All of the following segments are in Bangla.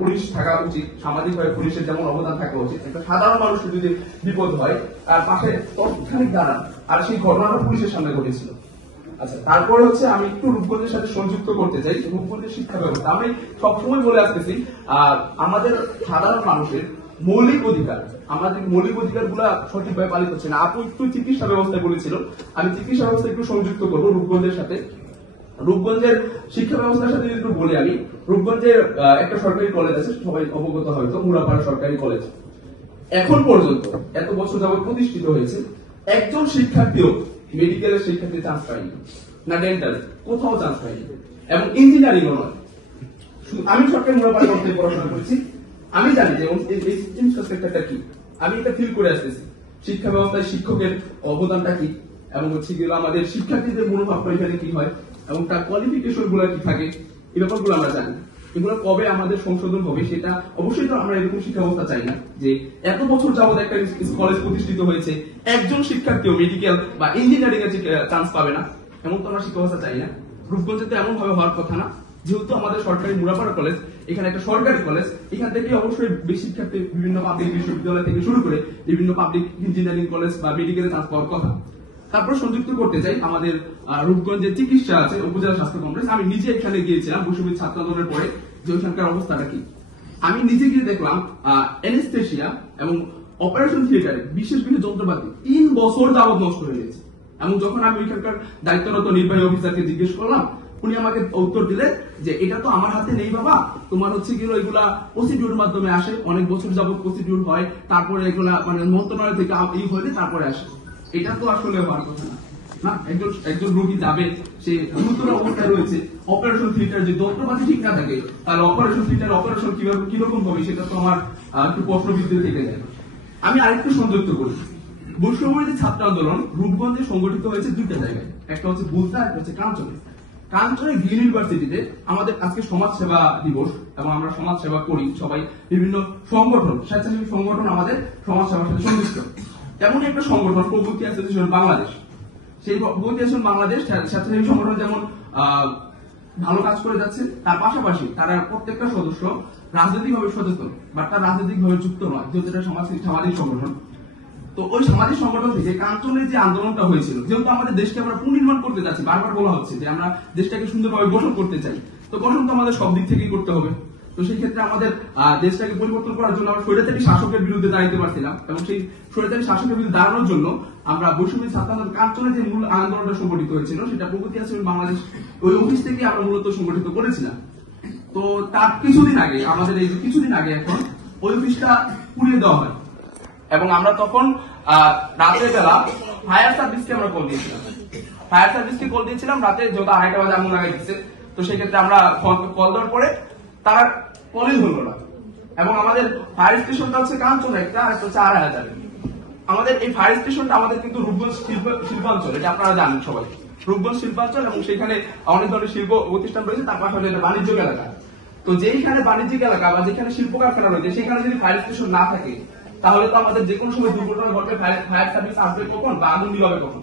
পুলিশ থাকা উচিত, সামাজিকভাবে পুলিশের যেমন অবদান থাকা উচিত, একটা সাধারণ মানুষের যদি বিপদ হয় তার পাশে তৎক্ষণিক দাঁড়ান। আর সেই ঘটনাটা পুলিশের সামনে ঘটেছিল। আচ্ছা, তারপরে হচ্ছে আমি একটু রূপগঞ্জের সাথে সংযুক্ত করতে চাই রূপগঞ্জের শিক্ষা ব্যবস্থা। আমি সবসময় বলে আসতেছি আমাদের সাধারণ মানুষের মৌলিক অধিকার, আমাদের মৌলিক অধিকার গুলা সঠিকভাবে পালিত হচ্ছে না। আপু একটু চিকিৎসা ব্যবস্থা বলেছিল, আমি চিকিৎসা ব্যবস্থা একটু সংযুক্ত করবো রূপগঞ্জের সাথে। রূপগঞ্জের শিক্ষা ব্যবস্থার সাথে একটু বলি আমি। রূপগঞ্জে একটা সরকারি কলেজ আছে, সবাই অবগত হয়তো, মুরাপাড়া সরকারি কলেজ। এখন পর্যন্ত এত বছর যাবত প্রতিষ্ঠিত হয়েছে, একজন শিক্ষার্থীও মেডিকেলের শিক্ষার্থী চান্স পাইনি, না ডেন্টাল, কোথাও চান্স পাইনি, এবং ইঞ্জিনিয়ারিংও নয়। আমি সরকারি মুরাপাড়া কলেজে পড়াশোনা করেছি, আমি জানি যে সেক্টরটা কি, আমি এটা ফিল করে আসতেছি। শিক্ষা ব্যবস্থায় শিক্ষকের অবদানটা কি, এবং হচ্ছে কি আমাদের শিক্ষার্থীদের মনোভাবটা এখানে কি হয়, এবং তার কোয়ালিফিকেশন গুলো কি থাকে, এই ব্যাপারগুলো আমরা জানি। এগুলো কবে আমাদের সংশোধন হবে সেটা অবশ্যই তো আমরা এরকম শিক্ষা ব্যবস্থা চাই না যে এত বছর যাবত একটা কলেজ প্রতিষ্ঠিত হয়েছে, একজন শিক্ষার্থীও মেডিকেল বা ইঞ্জিনিয়ারিং এর চান্স পাবে না, এমন তো আমরা শিক্ষা ব্যবস্থা চাই না। রূপগঞ্জে তো এমন ভাবে হওয়ার কথা না। যেহেতু আমাদের সরকারি মুরাপাড়া কলেজ, এখানে একটা সরকারি কলেজ, এখান থেকে অবশ্যই বেশি শিক্ষার্থী বিভিন্ন পাবলিক বিশ্ববিদ্যালয় থেকে শুরু করে বিভিন্ন পাবলিক ইঞ্জিনিয়ারিং কলেজ বা মেডিকেলে চান্স পাওয়ার কথা। তারপর সংযুক্ত করতে চাই আমাদের রূপগঞ্জে চিকিৎসা আছে উপজেলা স্বাস্থ্য কমপ্লেক্স। আমি নিজে এখানে গিয়েছিলাম বৈষম্য ছাত্র আন্দোলনের পরে, যে ওইখানকার অবস্থাটা কি আমি নিজে গিয়ে দেখলাম। অ্যানেস্থেশিয়া এবং অপারেশন থিয়েটারে বিশেষ বিশেষ যন্ত্রপাতি 3 বছর যাবত নষ্ট হয়ে গেছে। এবং যখন আমি ওইখানকার দায়িত্বরত নির্বাহী অফিসারকে জিজ্ঞেস করলাম, উনি আমাকে উত্তর দিলেন যে এটা তো আমার হাতে নেই বাবা, তোমার হচ্ছে কি এগুলা প্রসিডিউর মাধ্যমে আসে, অনেক বছর যাবত প্রসিডিউর হয়, তারপরে এগুলা মানে মন্ত্রণালয় থেকে এই হলে তারপরে আসে। এটা তো আসলে হওয়ার কথা না। না, একজন রোগী যাবে, সে গুরুতর অবস্থায় রয়েছে, অপারেশন থিয়েটার যে যন্ত্রপাতি ঠিক না থাকে, তাহলে অপারেশন থিয়েটার অপারেশন কিভাবে কিরকম হবে সেটা তো আমার একটু প্রশ্নবিদ্ধ থেকে যায়। আমি আরেকটু সংযুক্ত করি, বৈষম্যবিরোধী ছাত্র আন্দোলন রূপগঞ্জে সংগঠিত হয়েছে 2টা জায়গায়, একটা হচ্ছে বুলতা, একটা হচ্ছে কাঞ্চনে। কাঞ্চনে গ্রিন ইউনিভার্সিটিতে আমাদের আজকে সমাজ সেবা দিবস, এবং আমরা সমাজ সেবা করি সবাই, বিভিন্ন সংগঠন, স্বেচ্ছাসেবী সংগঠন আমাদের সমাজ সেবার সাথে সংযুক্ত। তেমন একটা সংগঠন প্রগতি অ্যাসোসিয়েশন বাংলাদেশ, সেই প্রগতি অ্যাসোসিয়েশন বাংলাদেশ স্বেচ্ছাসেবী সংগঠন যেমন ভালো কাজ করে যাচ্ছে, তার পাশাপাশি তারা প্রত্যেকটা সদস্য রাজনৈতিকভাবে সচেতন, বা তার রাজনৈতিকভাবে যুক্ত নয়, যেহেতু এটা সামাজিক সংগঠন। তো ওই সামাজিক সংগঠন থেকে কাঞ্চনের যে আন্দোলনটা হয়েছিল, যেহেতু আমাদের দেশকে আমরা পুনর্নির্মাণ করতে যাচ্ছি, বারবার বলা হচ্ছে যে আমরা দেশটাকে সুন্দরভাবে গঠন করতে চাই, তো গঠন তো আমাদের সব দিক থেকেই করতে হবে। তো সেই ক্ষেত্রে আমাদের দেশটাকে পরিবর্তন করার জন্য আমরা স্বৈরাচারী শাসকের বিরুদ্ধে দাঁড়াতে পারছিলাম, এবং সেই স্বৈরাচারী শাসকের বিরুদ্ধে দাঁড়ানোর জন্য আমরা বৈষম্যবিরোধী ছাত্র আন্দোলন কাঞ্চনে যে মূল আন্দোলনটা সংগঠিত হয়েছিল, সেটা প্রগতি অ্যাসোসিয়েশন বাংলাদেশ ওই অফিস থেকে আমরা মূলত সংগঠিত করেছিলাম। তো তার কিছুদিন আগে, আমাদের এই কিছুদিন আগে এখন ওই অফিসটা পুড়িয়ে দেওয়া হয়, এবং আমরা তখন রাতের বেলা ফায়ার সার্ভিসকে আমরা কল দিয়েছিলাম। ফায়ার সার্ভিসকে কল দিয়েছিলাম রাতে, যেহেতু 2:30 বাজে আগুন লাগাই দিচ্ছে। তো সেই ক্ষেত্রে আমরা কল দেওয়ার পরে তারা কলই ধরলো না। এবং আমাদের ফায়ার স্টেশনটা হচ্ছে কাঞ্চন একটা, আর একটা হচ্ছে 2,500। আমাদের এই ফায়ার স্টেশনটা আমাদের কিন্তু রূপগঞ্জ শিল্পাঞ্চল, এটা আপনারা জানেন সবাই, রূপগঞ্জ শিল্পাঞ্চল, এবং সেখানে অনেক ধরনের শিল্প প্রতিষ্ঠান রয়েছে, তার পাশাপাশি এটা বাণিজ্যিক এলাকা। তো যেইখানে বাণিজ্যিক এলাকা বা যেখানে শিল্প কারখানা রয়েছে, সেখানে যদি ফায়ার স্টেশন না থাকে, তাহলে তো আমাদের যে কোনো সময় দুর্ঘটনা ঘটবে, ফায়ার সার্ভিস আসবে কখন বা আগুন নিভাবে কখন?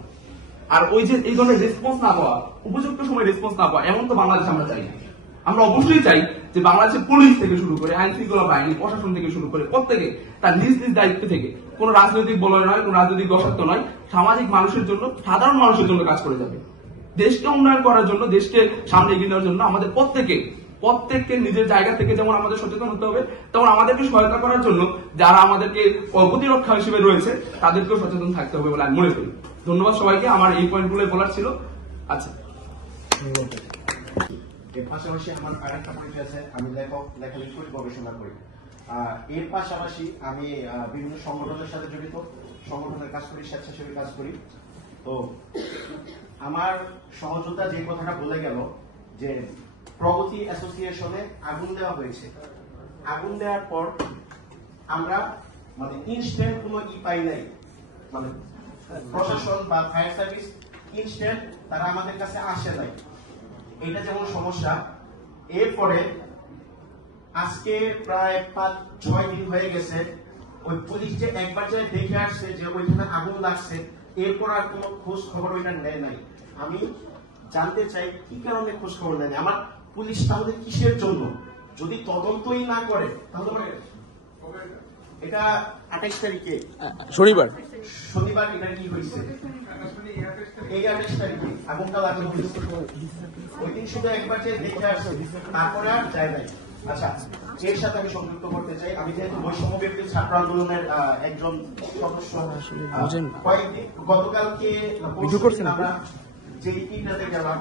আর ওই যে এই ধরনের রেসপন্স না পাওয়া, উপযুক্ত সময় রেসপন্স না পাওয়া, এমন তো বাংলাদেশ আমরা চাই না। আমরা অবশ্যই চাই যে বাংলাদেশের পুলিশ থেকে শুরু করে আইন শৃঙ্খলা বাহিনী, প্রশাসন থেকে শুরু করে প্রত্যেকে তার নিজ নিজ দায়িত্ব থেকে, কোন রাজনৈতিক বলয় নয়, কোন রাজনৈতিক দশত্ব নয়, সামাজিক মানুষের জন্য, সাধারণ মানুষের জন্য কাজ করে যাবে। দেশকে উন্নয়ন করার জন্য, দেশকে সামনে এগিয়ে নেওয়ার জন্য আমাদের প্রত্যেককে নিজের জায়গা থেকে যেমন আমাদের সচেতন হতে হবে, তেমন আমাদেরকে সহায়তা করার জন্য যারা আমাদেরকে প্রতিরক্ষা হিসেবে রয়েছে, তাদেরকেও সচেতন থাকতে হবে বলে আমি মনে করি। ধন্যবাদ সবাইকে, আমার এই পয়েন্টগুলো বলার ছিল। আচ্ছা, এর পাশাপাশি আমার আরেকটা পরিচয় আছে, আমি লেখালেখি করি, গবেষণা করি। এর পাশাপাশি আমি বিভিন্ন সংগঠনের সাথে জড়িত, সংগঠনের কাজ করি, স্বেচ্ছাসেবী কাজ করি। তো আমার সহযোদ্ধা যে কথাটা বলে গেল যে প্রগতি অ্যাসোসিয়েশনে আগুন দেওয়া হয়েছে, আগুন দেওয়ার পর আমরা মানে ইনস্ট্যান্ট কোনো পাই নাই, মানে প্রশাসন বা ফায়ার সার্ভিস ইনস্ট্যান্ট তারা আমাদের কাছে আসে নাই, এটা যেমন সমস্যা। এরপরে আজকে প্রায় 5-6 দিন হয়ে গেছে, ওই পুলিশ যে একবার যে দেখে আসছে যে ওইখানে আগুন লাগছে, এরপর আর কোনো খোঁজ খবর ওইটা নেয় নাই। আমি জানতে চাই কি কারণে খোঁজ খবর নেয়। আমার পুলিশ তাহলে কিসের জন্য? যদি তদন্তই না করে তাহলে এটা 28 তারিখে শনিবার এটা কি হয়েছে এই 28 তারিখে আগুনটা লাগানো হয়েছে ওই দিন শুধু একবার যে দেখে আসছে তারপরে আর যায় নাই। আচ্ছা, এর সাথে আমি সংযুক্ত করতে চাই, আমি যেহেতু বৈষম্য বিরোধী ছাত্র আন্দোলনের একজন সদস্য, কয়েকদিন গতকালকে আমরা যে টিমটাতে গেলাম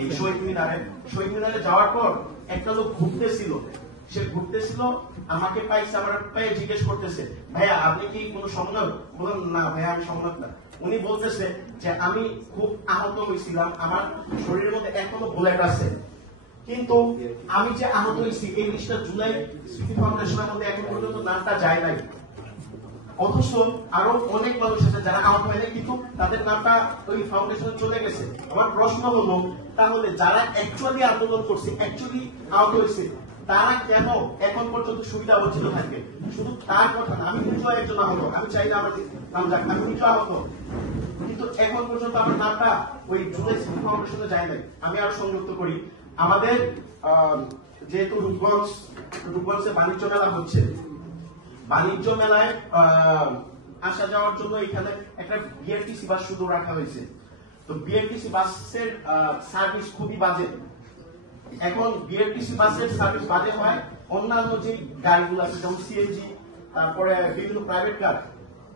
এই শহীদ মিনারে যাওয়ার পর একটা লোক ঘুরতেছিল, সে ঘুরতেছিল আমাকে পাইছে, আমার পায়ে জিজ্ঞেস করতেছে ভাইয়া আপনি কি কোনো সমন্বয়? বললাম না ভাইয়া আমি সমন্বয় না। উনি বলতেছে যে আমি খুব আহত হয়েছিলাম, আমার শরীরের মধ্যে এখনো বুলেট আছে, কিন্তু আমি যে আহত হয়েছি এই 20 জুলাই স্মৃতি ফাউন্ডেশনের মধ্যে এখন পর্যন্ত নামটা যায় নাই। অথচ আরো অনেক মানুষ আছে যারা আহত হয়নি কিন্তু তাদের নামটা ওই ফাউন্ডেশনে চলে গেছে। আমার প্রশ্ন হলো তাহলে যারা অ্যাকচুয়ালি আন্দোলন করছে, অ্যাকচুয়ালি আহত হয়েছে, তারা কেন এখন পর্যন্ত সুবিধা বঞ্চিত থাকবে? শুধু তার কথা না, আমি নিজেও একজন আহত, আমি চাই না আমার নাম যাক, আমি নিজেও আহত, কিন্তু এখন পর্যন্ত আমার নামটা ওই জুলাই স্মৃতি ফাউন্ডেশনে যায় নাই। আমি আরো সংযুক্ত করি, আমাদের যেহেতু রূপগঞ্জে বাণিজ্য মেলা হচ্ছে, বাণিজ্য মেলায় আসা যাওয়ার জন্য এখানে একটা বিআরটিসি বাস শুধু রাখা হয়েছে। তো বিআরটিসি বাসের সার্ভিস খুবই বাজে। এখন বিআরটিসি বাসের সার্ভিস বাজে হয়, অন্যান্য যে গাড়িগুলো আছে যেমন সিএনজি, তারপরে বিভিন্ন প্রাইভেট কার,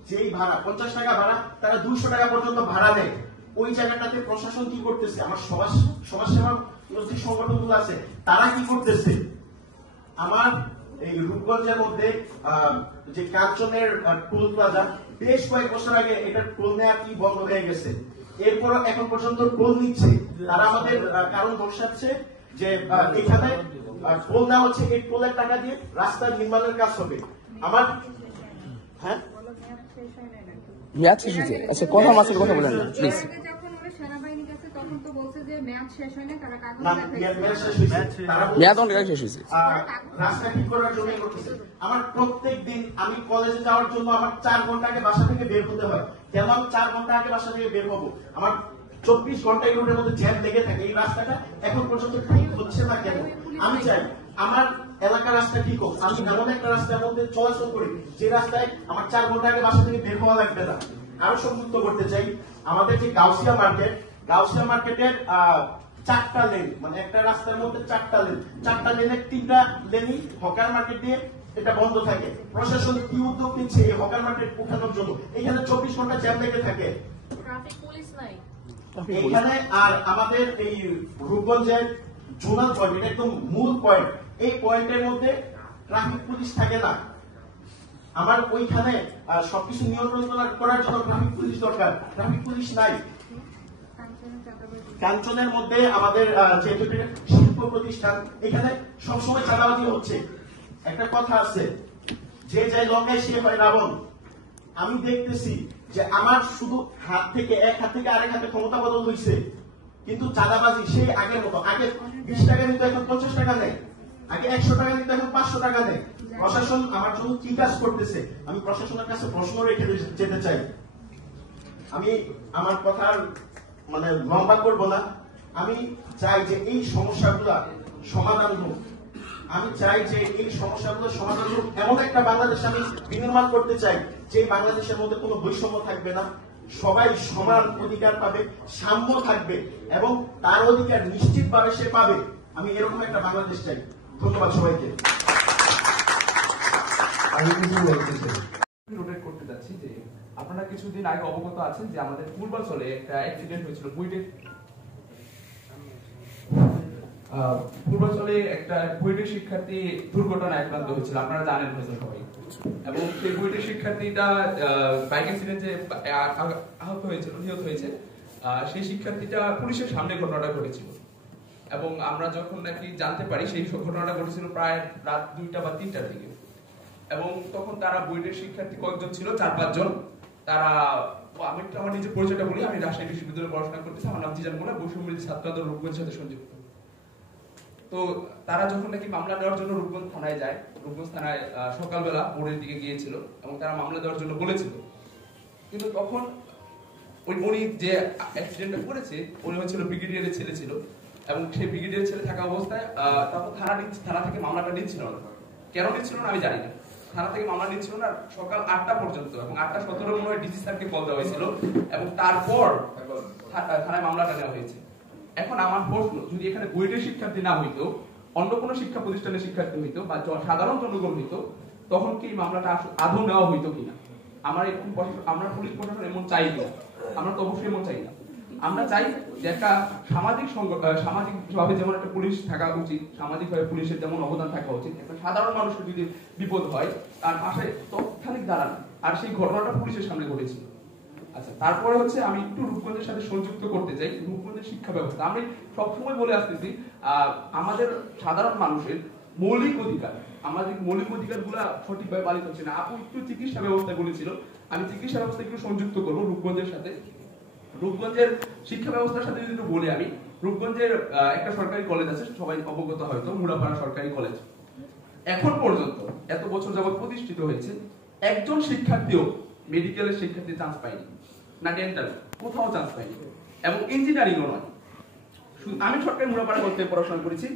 যেই ভাড়া 50 টাকা ভাড়া, তারা 200 টাকা পর্যন্ত ভাড়া দেয়। ওই জায়গাটাতে প্রশাসন কি করতেছে? আমার সমাজসেবা যে সংগঠনগুলো আছে তারা কি করতেছে? আমার এই রূপগঞ্জের মধ্যে যে কাঞ্চনের টোল প্লাজা, বেশ কয়েক বছর আগে এটা টোল নেওয়া কি বন্ধ হয়ে গেছে, এরপর এখন পর্যন্ত টোল নিচ্ছে। তারা আমাদের কারণ দর্শাচ্ছে যে এখানে টোল নেওয়া হচ্ছে, এই টোলের টাকা দিয়ে রাস্তা নির্মাণের কাজ হবে। আমার হ্যাঁ মেয়াদ শেষ হয়েছে। আচ্ছা, কথা মাসের কথা বলেন না প্লিজ। মেয়াদ অনেক আগে শেষ হয়েছে। রাস্তা ঠিক করার জন্য করতেছে। আমার প্রত্যেক দিন আমি কলেজে যাওয়ার জন্য আমার 4 ঘন্টা আগে বাসা থেকে বের হতে হয়। কেন আমি 4 ঘন্টা আগে বাসা থেকে বের হবো? আমার 24 ঘন্টা এই রোডের মধ্যে জ্যাম লেগে থাকে। এই রাস্তাটা এখন পর্যন্ত ঠিক হচ্ছে না কেন? আমি চাই আমার এলাকার রাস্তা ঠিক হোক। আমি এমন একটা রাস্তার মধ্যে চলাচল করি যে রাস্তায় আমার 4 ঘন্টা আগে বাসা থেকে বের হওয়া লাগবে না। আরো সংযুক্ত করতে চাই, আমাদের যে গাউসিয়া মার্কেটের 4টা লেন, মানে একটা রাস্তার মধ্যে 4টা লেন, 4টা লেনের 3টা লেনই হকার মার্কেট দিয়ে এটা বন্ধ থাকে। প্রশাসন কি উদ্যোগ নিচ্ছে এই হকার মার্কেট উঠানোর জন্য? এখানে 24 ঘন্টা জ্যাম লেগে থাকে এখানে। আর আমাদের এই রূপগঞ্জের জোনাল পয়েন্ট, এটা একদম মূল পয়েন্ট, এই পয়েন্টের মধ্যে ট্রাফিক পুলিশ থাকে না। আমার ওইখানে সবকিছু নিয়ন্ত্রণ করার জন্য ট্রাফিক পুলিশ দরকার, ট্রাফিক পুলিশ নাই। কাঞ্চনের মধ্যে আমাদের যেহেতু শিল্প প্রতিষ্ঠান, এখানে সবসময় চাঁদাবাজি হচ্ছে। একটা কথা আছে, যে যায় লঙ্কায় সে হয় রাবণ। আমি দেখতেছি যে আমার শুধু এক হাত থেকে আরেক হাতে ক্ষমতা বদল হয়েছে, কিন্তু চাঁদাবাজি সেই আগের মতো। আগে 20 টাকা নিত, এখন 50 টাকা নেয়। আগে 100 টাকা নিত, এখন 500 টাকা নেয়। প্রশাসন আমার জন্য কি কাজ করতেছে? আমি প্রশাসনের কাছে প্রশ্ন রেখে যেতে চাই। আমি আমার কথার মানে লম্বা করব না। আমি চাই যে এই সমস্যাগুলা সমাধান হোক। আমি চাই যে এই সমস্যাগুলো সমাধান হোক, এমন একটা বাংলাদেশ আমি বিনির্মাণ করতে চাই যে বাংলাদেশের মধ্যে কোনো বৈষম্য থাকবে না, সবাই সমান অধিকার পাবে, সাম্য থাকবে এবং তার অধিকার নিশ্চিতভাবে সে পাবে। আমি এরকম একটা বাংলাদেশ চাই। ধন্যবাদ সবাইকে। আমি কিছু বলতে চাই, রোটেট করতে যাচ্ছি যে আপনারা কিছুদিন আগে অবগত আছেন যে আমাদের পূর্বাঞ্চলে একটা অ্যাক্সিডেন্ট হয়েছিল পূর্বাঞ্চলে একটা বুয়েটের শিক্ষার্থী দুর্ঘটনায় আক্রান্ত হয়েছিল, আপনারা জানেন হয়তো সবাই। এবং সেই বুয়েটের শিক্ষার্থীটা বাইক অ্যাক্সিডেন্টে আহত হয়েছিল, নিহত হয়েছে। সেই শিক্ষার্থীটা পুলিশের সামনে ঘটনাটা ঘটেছিল এবং আমরা যখন নাকি জানতে পারি সেই ঘটনাটা ঘটেছিল প্রায় রাত 2টা বা 3টার দিকে। এবং তখন তারা বুয়েটের শিক্ষার্থী কয়েকজন ছিল, 4-5 জন। তারা, আমি আমার নিজের পরিচয়টা বলি, আমি রাজশাহী বিশ্ববিদ্যালয়ে পড়াশোনা করতেছি, আমার নাম জিজান মোল্লা, বৈষম্য বিরোধী ছাত্র আন্দোলন রূপগঞ্জের সাথে সংযুক্ত। তো তারা যখন নাকি মামলা দেওয়ার জন্য রূপগঞ্জ থানায় যায়, রূপগঞ্জ থানায় সকালবেলা ভোরের দিকে গিয়েছিল এবং তারা মামলা দেওয়ার জন্য বলেছিল। কিন্তু তখন উনি যে অ্যাক্সিডেন্টটা করেছে উনি হচ্ছিল ব্রিগেডিয়ারের ছেলে ছিল। এবং সেই ব্রিগেডিয়ার ছেলে থাকা অবস্থায় তখন থানা থেকে মামলাটা নিচ্ছিল না। কেন নিচ্ছিল না আমি জানি না। থানা থেকে মামলা নিচ্ছিল না সকাল 8টা পর্যন্ত, এবং 8:17 মনে হয় ডিসি স্যারকে কল দেওয়া হয়েছিল, এবং তারপর থানায় মামলাটা নেওয়া হয়েছে। এখন আমার প্রশ্ন, যদি এখানে বুয়েটের শিক্ষার্থী না হইতো, অন্য কোনো শিক্ষা প্রতিষ্ঠানের শিক্ষার্থী হইতো বা সাধারণ জনগণ হইতো, তখন কি এই মামলাটা আদৌ নেওয়া হইতো কিনা? আমরা পুলিশ প্রশাসন এমন চাই না, আমরা তো অবশ্যই এমন চাই না। আমরা চাই যে একটা সামাজিকভাবে যেমন একটা পুলিশ থাকা উচিত, সামাজিকভাবে পুলিশের যেমন অবদান থাকা উচিত, একটা সাধারণ মানুষের যদি বিপদ হয় তার পাশে তৎক্ষণিক দাঁড়ান। আর সেই ঘটনাটা পুলিশের সামনে ঘটেছিল। আচ্ছা, তারপরে হচ্ছে আমি একটু রূপগঞ্জের সাথে সংযুক্ত করতে চাই রূপগঞ্জের শিক্ষা ব্যবস্থা। আমি সবসময় বলে আসতেছি আমাদের সাধারণ মানুষের মৌলিক অধিকার, আমাদের মৌলিক অধিকার গুলা সঠিকভাবে পালিত হচ্ছে না। আপু একটু চিকিৎসা ব্যবস্থা বলেছিল, আমি চিকিৎসা ব্যবস্থা একটু সংযুক্ত করবো রূপগঞ্জের সাথে। রূপগঞ্জের শিক্ষা ব্যবস্থার সাথে যদি একটু বলি, আমি রূপগঞ্জের একটা সরকারি কলেজ আছে, সবাই অবগত হয়তো, মুড়াপাড়া সরকারি কলেজ। এখন পর্যন্ত এত বছর যাবৎ প্রতিষ্ঠিত হয়েছে, একজন শিক্ষার্থীও মেডিকেলের শিক্ষার্থী চান্স পায়নি, না ডেন্টাল, কোথাও চান্স পায়নি, এবং ইঞ্জিনিয়ারিংও নয়। আমি সরকারি মুড়াপাড়া কলেজে পড়াশোনা করেছি,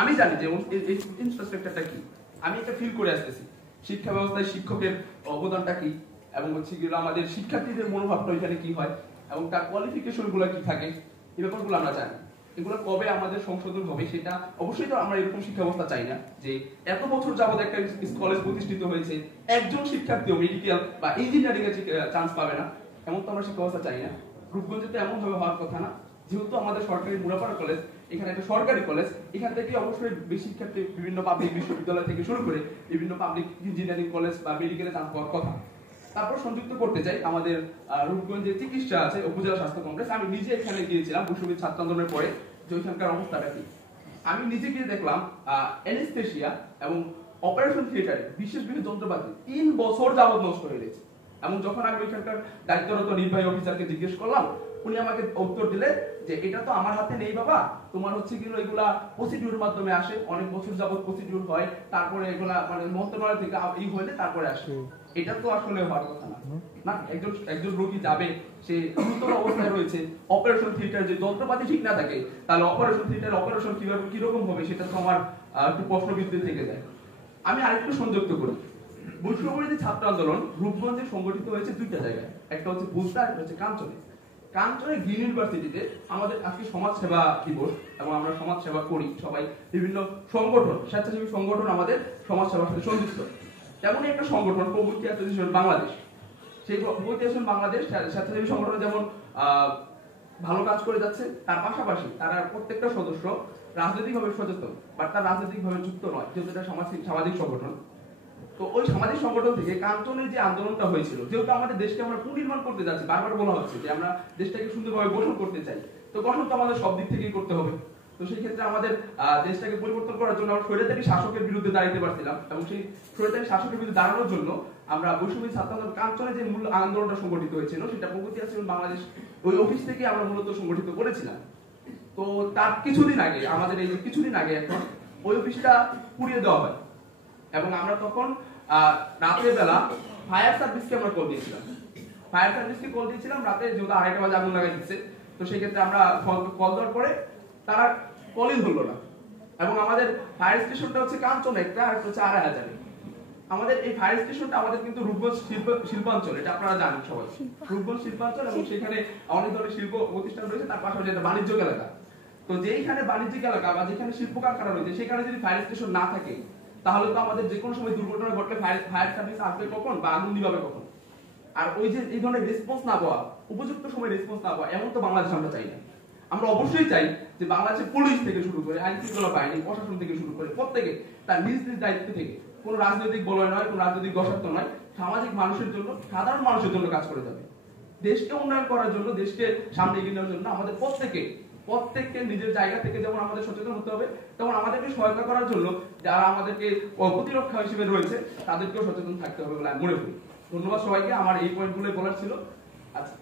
আমি জানি যে এই ইনফ্রাস্ট্রাকচারটা কি, আমি এটা ফিল করে আসতেছি। শিক্ষা ব্যবস্থায় শিক্ষকের অবদানটা কি, এবং হচ্ছে গিয়ে আমাদের শিক্ষার্থীদের মনোভাবটা ওইখানে কি হয়, এবং তার কোয়ালিফিকেশন গুলো কি থাকে, এই ব্যাপারগুলো আমরা জানি। এগুলো কবে আমাদের সংশোধন হবে সেটা অবশ্যই তো আমরা এরকম শিক্ষা ব্যবস্থা চাই না যে এত বছর যাবত একটা কলেজ প্রতিষ্ঠিত হয়েছে, একজন শিক্ষার্থীও মেডিকেল বা ইঞ্জিনিয়ারিং এর চান্স পাবে না, এমন তো আমরা শিক্ষা ব্যবস্থা চাই না। রূপগঞ্জে তো এমন ভাবে হওয়ার কথা না। যেহেতু আমাদের সরকারি মুড়াপাড়া কলেজ, এখানে একটা সরকারি কলেজ, এখান থেকে অবশ্যই শিক্ষার্থী বিভিন্ন পাবলিক বিশ্ববিদ্যালয় থেকে শুরু করে বিভিন্ন পাবলিক ইঞ্জিনিয়ারিং কলেজ বা মেডিকেলে চান্স পাওয়ার কথা। তারপর সংযুক্ত করতে চাই আমাদের রূপগঞ্জে চিকিৎসা আছে উপজেলা স্বাস্থ্য কমপ্লেক্স। আমি নিজে এখানে গিয়েছিলাম বৈষম্য ছাত্র আন্দোলনের পরে, যে ওইখানকার অবস্থাটা কি। আমি নিজে গিয়ে দেখলাম অ্যানেস্থেশিয়া এবং অপারেশন থিয়েটারে বিশেষ যন্ত্রপাতি 3 বছর যাবত নষ্ট হয়ে গেছে। এবং যখন আমি ওইখানকার দায়িত্বরত নির্বাহী অফিসারকে জিজ্ঞেস করলাম, উনি আমাকে উত্তর দিলে যে এটা তো আমার হাতে নেই বাবা, তোমার হচ্ছে কি এগুলা প্রসিডিউর মাধ্যমে আসে, অনেক বছর যাবত প্রসিডিউর হয়, তারপরে এগুলা মানে মন্ত্রণালয় থেকে এই হইলে তারপরে আসে। এটা তো আসলে হওয়ার কথা না। না, একজন রোগী যাবে, সে গুরুতর অবস্থায় রয়েছে, অপারেশন থিয়েটার যে যন্ত্রপাতি ঠিক না থাকে, তাহলে অপারেশন থিয়েটার অপারেশন কিভাবে কিরকম হবে সেটা তো আমার একটু প্রশ্নবিদ্ধ থেকে যায়। আমি আরেকটু সংযুক্ত করি, বৈষম্যবিরোধী ছাত্র আন্দোলন রূপগঞ্জে সংগঠিত হয়েছে 2টা জায়গায়, একটা হচ্ছে বুলতা, একটা হচ্ছে কাঞ্চনে। কাঞ্চনে গ্রিন ইউনিভার্সিটিতে আমাদের আজকে সমাজ সেবা দিবস, এবং আমরা সমাজ সেবা করি সবাই, বিভিন্ন সংগঠন, স্বেচ্ছাসেবী সংগঠন আমাদের সমাজ সেবার সাথে সংযুক্ত। তেমনই একটা সংগঠন প্রগতি অ্যাসোসিয়েশন বাংলাদেশ, সেই প্রগতি অ্যাসোসিয়েশন বাংলাদেশ স্বেচ্ছাসেবী সংগঠন যেমন ভালো কাজ করে যাচ্ছে, তার পাশাপাশি তারা প্রত্যেকটা সদস্য রাজনৈতিকভাবে সচেতন, বাট তার রাজনৈতিকভাবে যুক্ত নয়, যেহেতু এটা সামাজিক সংগঠন। তো ওই সামাজিক সংগঠন থেকে কাঞ্চনের যে আন্দোলনটা হয়েছিল, যেহেতু আমাদের দেশকে আমরা পুনর্নির্মাণ করতে যাচ্ছি, বারবার বলা হচ্ছে যে আমরা দেশটাকে সুন্দরভাবে গঠন করতে চাই, তো গঠন তো আমাদের সব দিক থেকেই করতে হবে। তো সেই ক্ষেত্রে আমাদের দেশটাকে পরিবর্তন করার জন্য আমরা স্বৈরাচারী শাসকের বিরুদ্ধে দাঁড়াতে পারছিলাম, এবং সেই স্বৈরাচারী শাসকের বিরুদ্ধে দাঁড়ানোর জন্য আমরা বৈষম্য ছাত্র আন্দোলন কাঞ্চনে যে মূল আন্দোলনটা সংগঠিত হয়েছিল, সেটা প্রগতি অ্যাসোসিয়েশন বাংলাদেশ ওই অফিস থেকে আমরা মূলত সংগঠিত করেছিলাম। তো তার কিছুদিন আগে, আমাদের এই কিছুদিন আগে এখন ওই অফিসটা পুড়িয়ে দেওয়া হয়, এবং আমরা তখন রাতের বেলা ফায়ার সার্ভিসকে আমরা কল দিয়েছিলাম। ফায়ার সার্ভিসকে কল দিয়েছিলাম রাতে, যেহেতু 2:30 বাজে আগুন লাগাই দিচ্ছে। তো সেই ক্ষেত্রে আমরা কল দেওয়ার পরে তারা কলই ধরলো না, এবং আমাদের ফায়ার স্টেশনটা হচ্ছে কাঞ্চন একটা, আর হচ্ছে 2,500। আমাদের এই ফায়ার স্টেশনটা আমাদের কিন্তু রূপগঞ্জ শিল্পাঞ্চল, এটা আপনারা জানেন সবাই, রূপগঞ্জ শিল্পাঞ্চল, এবং সেখানে অনেক ধরনের শিল্প প্রতিষ্ঠান রয়েছে, তার পাশাপাশি একটা বাণিজ্যিক এলাকা। তো যেইখানে বাণিজ্যিক এলাকা বা যেখানে শিল্প কারখানা রয়েছে, সেখানে যদি ফায়ার স্টেশন না থাকে, তাহলে তো আমাদের যে কোনো সময় দুর্ঘটনা ঘটলে ফায়ার সার্ভিস আসবে কখন বা আগুন নিভাবে কখন? আর ওই যে এই ধরনের রেসপন্স না পাওয়া, উপযুক্ত সময় রেসপন্স না পাওয়া, এমন তো বাংলাদেশ আমরা চাই না। আমরা অবশ্যই চাই যে বাংলাদেশের পুলিশ থেকে শুরু করে আইন শৃঙ্খলা বাহিনী, প্রশাসন থেকে শুরু করে প্রত্যেকে তার নিজ নিজ দায়িত্ব থেকে, কোনো রাজনৈতিক বলয় নয়, কোনো রাজনৈতিক গসাত্ব নয়, সামাজিক মানুষের জন্য, সাধারণ মানুষের জন্য কাজ করে যাবে। দেশকে উন্নয়ন করার জন্য, দেশকে সামনে এগিয়ে নেওয়ার জন্য আমাদের প্রত্যেককে নিজের জায়গা থেকে যেমন আমাদের সচেতন হতে হবে, তেমন আমাদেরকে সহায়তা করার জন্য যারা আমাদেরকে প্রতিরক্ষা হিসেবে রয়েছে, তাদেরকেও সচেতন থাকতে হবে বলে আমি মনে করি। ধন্যবাদ সবাইকে, আমার এই পয়েন্টগুলো বলার ছিল। আচ্ছা।